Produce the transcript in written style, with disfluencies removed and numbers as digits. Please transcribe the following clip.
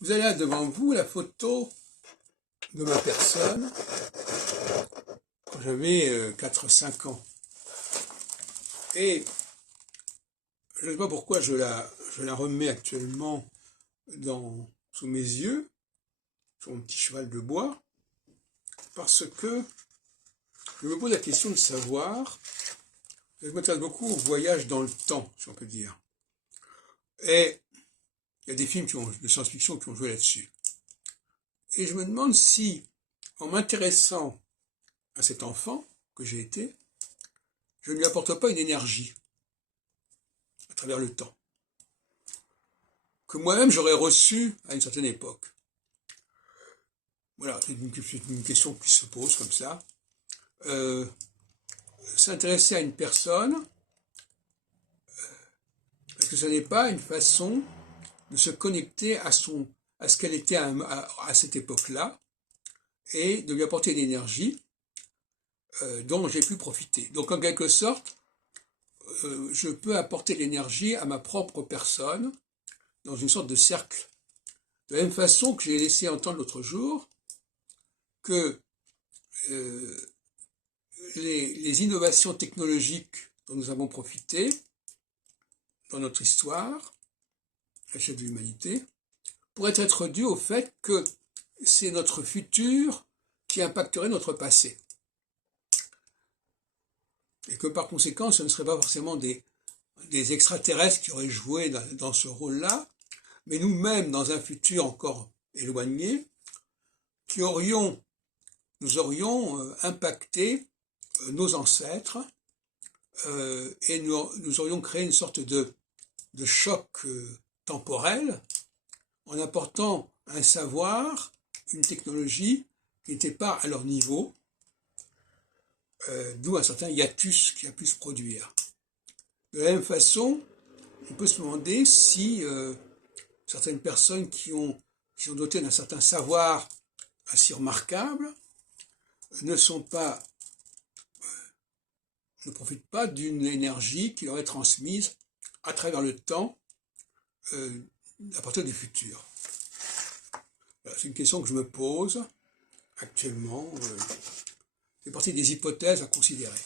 Vous avez là devant vous la photo de ma personne quand j'avais 4-5 ans. Et je ne sais pas pourquoi je la remets actuellement sous mes yeux, sur mon petit cheval de bois, parce que je me pose la question de savoir, je m'intéresse beaucoup au voyage dans le temps, si on peut dire. Et il y a des films de science-fiction qui ont joué là-dessus. Et je me demande si, en m'intéressant à cet enfant que j'ai été, je ne lui apporte pas une énergie à travers le temps, que moi-même j'aurais reçue à une certaine époque. Voilà, c'est une question qui se pose comme ça. S'intéresser à une personne, est-ce que ce n'est pas une façon de se connecter à ce qu'elle était à cette époque-là, et de lui apporter une énergie dont j'ai pu profiter. Donc en quelque sorte, je peux apporter l'énergie à ma propre personne dans une sorte de cercle. De la même façon que j'ai laissé entendre l'autre jour que les innovations technologiques dont nous avons profité dans notre histoire, à l'échelle de l'humanité, pourraient être dues au fait que c'est notre futur qui impacterait notre passé. Et que par conséquent, ce ne seraient pas forcément des extraterrestres qui auraient joué dans ce rôle-là, mais nous-mêmes, dans un futur encore éloigné, nous aurions impacté nos ancêtres et nous aurions créé une sorte de choc temporel en apportant un savoir, une technologie qui n'était pas à leur niveau, d'où un certain hiatus qui a pu se produire. De la même façon, on peut se demander si certaines personnes qui sont dotées d'un certain savoir assez remarquable ne profitent pas d'une énergie qui leur est transmise à travers le temps à partir du futur. Voilà, c'est une question que je me pose actuellement. C'est partie des hypothèses à considérer.